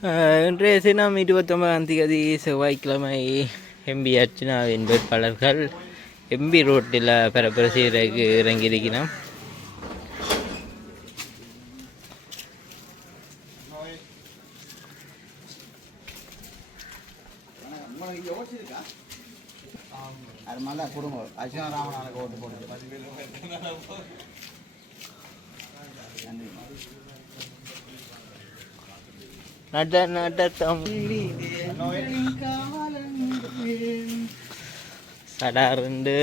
இன்றைய தினம் இருபத்தொன்பதாம் தேதி செவ்வாய்க்கிழமை எம்பி அர்ச்சனாவின் வேட்பாளர்கள் எம்பி ரோட்டில் பரபரசீரக்கு இறங்கியிருக்கிறோம் அது மாதிரி தான் கொடுங்க அர்ச்சனா ராமநாதனுக்கு ஓட்டு போடுங்க. நன்றி நட நடத்தம். சடாருண்டு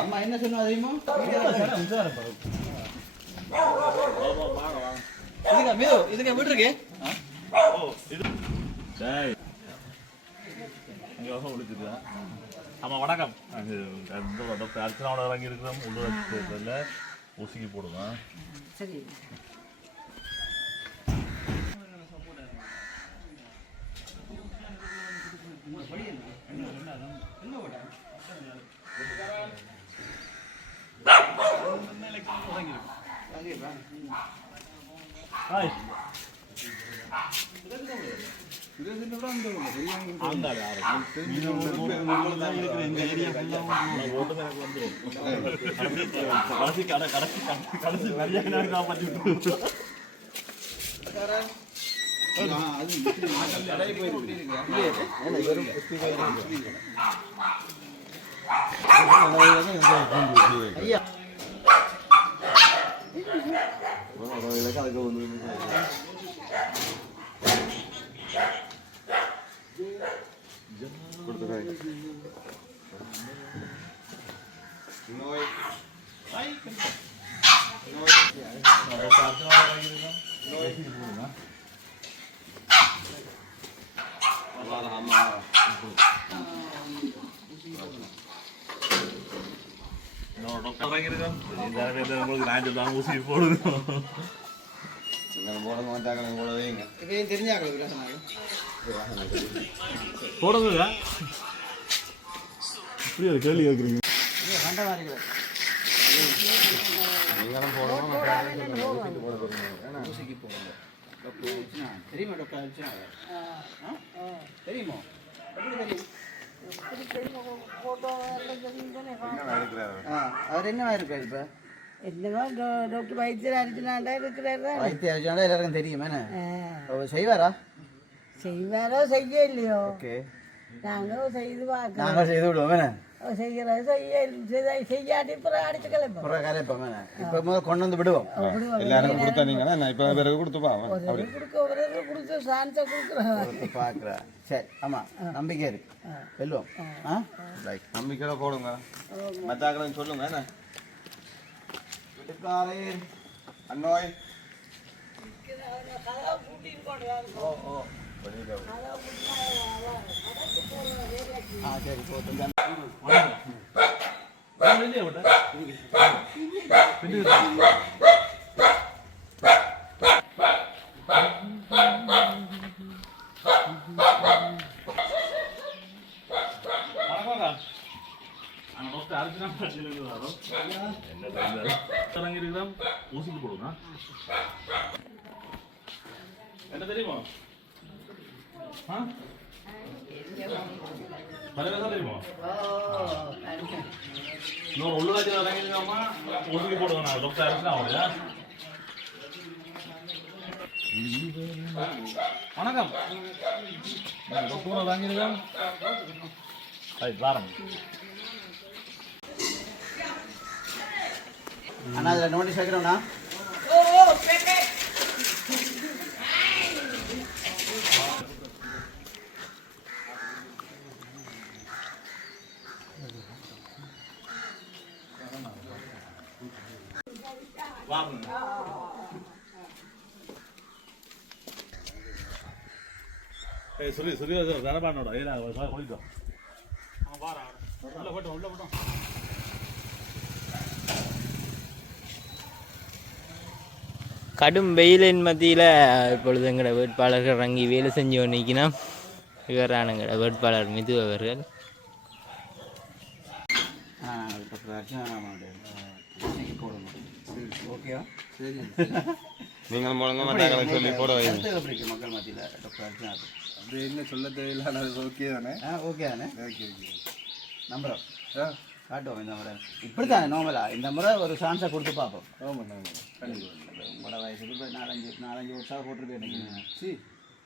அம்மா என்ன சொன்னா தெரியுமா? இதுக்கா மீது இதுக்கா விட்டுருக்கு. யோகம் விழுச்சுதான் ஆமாம் வணக்கம் டாக்டர் அர்ச்சனாவோட இறங்கி இருக்கிறோம் உள்ளூர் தேர்தலில் ஊசிக்கு போடுவோம் சரி Hi. யாரு ஓட்டு கடைசி கடை காப்பாற்றி ஐயா டாக்டர் அர்ச்சனாவோட இந்த நேரத்தில் உங்களுக்கு நான் சொல்லுவாங்க ஊசி போடுவோம் இதையும் தெரிஞ்சாக்கள் விலாசனாக போடுங்க ஒரு கேள்வி கேட்குறீங்க. தெரியுமா டாக்டர்? தெரியுமா அவர் என்னவா இருக்காரு இப்ப என்னவோ டாக்டர் வைத்தியர் அர்ஜுனாண்டா இருக்கிறாரா வைத்திய அர்ச்சனா எல்லாருக்கும் தெரியும் அவர் செய்வாரா செய்வாரோ செய்ய இல்லையோ ஓகே செய்து பார்க்கலாம் நாங்கள் செய்து விடுவோம் என்ன செய்கிறோம் செய்ய செய்ய- செய்யாட்டி அப்புறம் அடிச்சு கிளப்போம் புற கரைப்போம் என்ன? இப்போ முதல்ல கொண்டு வந்து விடுவோம். எல்லாரும் கொடுத்தானீங்கன்னா நான் இப்போ பிறகு கொடுத்துப்பா கொடுக்க ஒரு கொடுக்க சான்ஸை கொடுக்குறோம். பார்க்குறேன் சரி ஆமாம் நம்பிக்கை இருக்கு. வெல்லுவோம் ஆ. லைக் நம்பிக்கையோட போடுங்க. மத்தாக்களும் சொல்லுங்க என்ன? வீட்டுக்காரர் அண்ணோய். ஆ சரி போட்டும் வெளியே விட்ட ஊசிக்கு போடுங்க என்ன தெரியுமா ஆ? பரவாயில்ல தெரியுமா இன்னொரு உள்ளூராட்சியில் இறங்கிருக்காமா ஒதுக்கி போடுவேன்? நான் டாக்டர் அரிசனா அவரு? வணக்கம். டாக்டர் வாங்கிருக்கேன் ரைட் வாரம். அண்ணா அதில் நோட்டீஸ் வைக்கிறோம்ண்ணா ஏய் சுரி சுரி தரபானோட ஏய் நான் கொளிட்டோம் உள்ள போட்டோம் உள்ள போட்டோம் கடும் வெயிலின் மத்தியில் இப்பொழுது எங்களோட வேட்பாளர்கள் இறங்கி வேலை செஞ்சு நிற்கணும் இவரான எங்களோட வேட்பாளர் மிது அவர்கள். ஆ நாங்கள் டாக்டர் அர்ச்சனா போடணும். ஓகேவா சரி. நீங்களும் போடுங்க சொல்லி போட வைங்க மக்கள் மத்தியில் டாக்டர் அர்ச்சனா அது என்ன சொல்ல தேவையில்லை அது ஓகே தானே? ஆ ஓகே தானே? ஓகே ஓகே நம்புறோம். ஆ. காட்டுவோம் இந்த முறை. இப்படி தானே நார்மலா இந்த முறை ஒரு சான்ஸை கொடுத்து பார்ப்போம். ஆமாம் உங்களோட வயசுக்கு நாலஞ்சு நாலஞ்சு வருஷம் போட்டிருக்கேன் எனக்கு. சி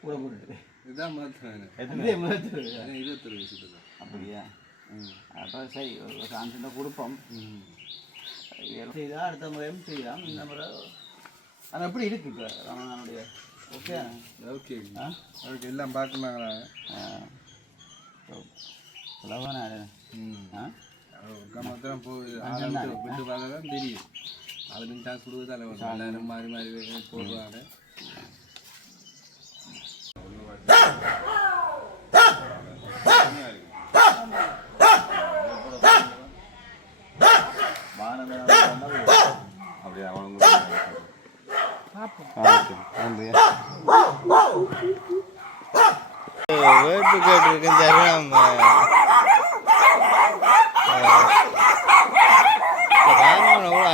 கூட போட்டுருக்கு இதுதான் மாத்திரம் இதே முதல் தடவை. இருபத்தொரு வயசுக்கு தான் அப்படியா? அப்போ சரி ஒரு சான்ஸ் தான் கொடுப்போம் செய்தால் அடுத்த முறையும் செய்யலாம் இந்த முறை அது எப்படி இருக்கு இப்போ ரமணானுடைய ஓகே ஓகே ஓகே எல்லாம் பார்க்கணுங்களா சொல்லவானே ம் ஆ மாத்திரம் போய் ஆளை விட்டு பார்க்க தான் தெரியும் அதுக்கு சான்ஸ் கொடுக்குறதால எல்லாரும் மாறி மாறி போடுவாங்க அப்படியே அவனுங்க வேர்ப்பு கேட்டிருக்கேன் தருணம் ராமன் எவ்வளோ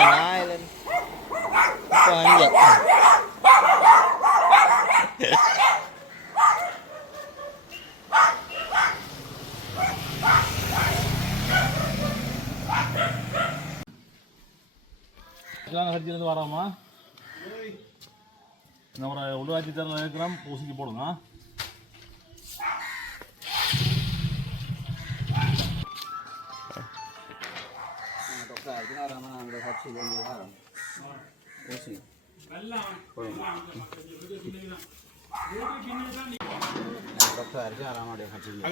ஹரிச்சிலேருந்து வரோமா? நம்ம உள்ளாட்சி தேர்தல் இருக்கிறோம் ஊசிக்கு போடுங்க.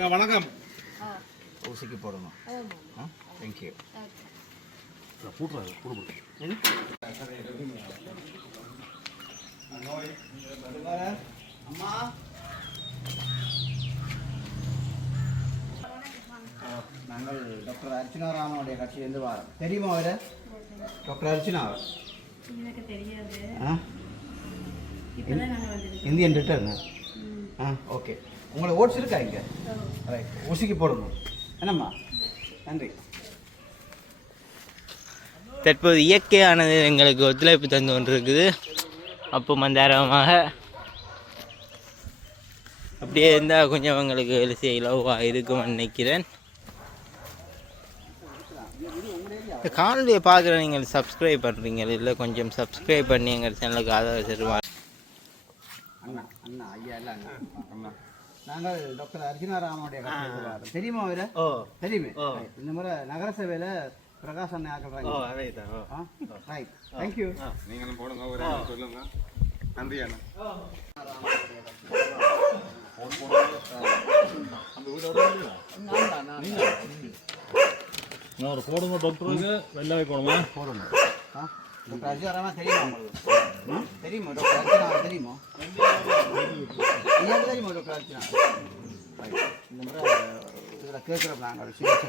வணக்கம். ஊசிக்கு போடணும் ஆ. தேங்க்யூ கூட்டுறாரு கூட்டு அம்மா நாங்கள் டாக்டர் அர்ச்சனா ராமனுடைய கட்சியிலேருந்து வரோம். தெரியுமா அவரை? டாக்டர் அர்ச்சனா எனக்கு தெரியாது. ஆ? இந்தியன் ரிட்டர்னு ஆ? ஓகே உங்களை ஓட்ஸ் இருக்கா இங்கே? ரைட் ஊசிக்கு போடணும். என்னம்மா? நன்றி. தற்போது இயற்கையானது எங்களுக்கு ஒத்துழைப்பு தந்து கொண்டிருக்குது. அப்போ மந்தாரமாக அப்படியே இருந்தால் கொஞ்சம் எங்களுக்கு செய்ய இலவாக இருக்கும்னு நினைக்கிறேன். இந்த காணொலியை பார்க்குற நீங்கள் சப்ஸ்கிரைப் பண்ணுறீங்க இல்லை கொஞ்சம் சப்ஸ்கிரைப் பண்ணி எங்கள் சேனலுக்கு ஆதரவு தருவாங்க அண்ணா அண்ணா ஐயா இல்லை அண்ணா நாங்கள் டாக்டர் அர்ஜுனா ராமனுடைய தெரியுமா அவரை? ஓ தெரியுமே. இந்த முறை நகர சபையில் பிரகாஷ் அண்ணன் ஆக்குறாங்க ஓ அதே தான் ஓ ஆ ரைட் தேங்க்யூ நீங்களும் போடுங்க ஒரு சொல்லுங்க நன்றி அண்ணா நான் ஒரு போடுங்க டாக்டருக்கு வெளில வைக்கணுமா போடணும் ஆ டாக்டர் அர்ஜுனா ராமா தெரியுமா உங்களுக்கு ம்? தெரியுமா டாக்டர் அர்ஜுனா தெரியுமா ஐயா தெரியுமா டாக்டர் அர்ஜுனா Right. இந்த முறை இதில் கேட்குறோம் நாங்கள் சிகிச்சை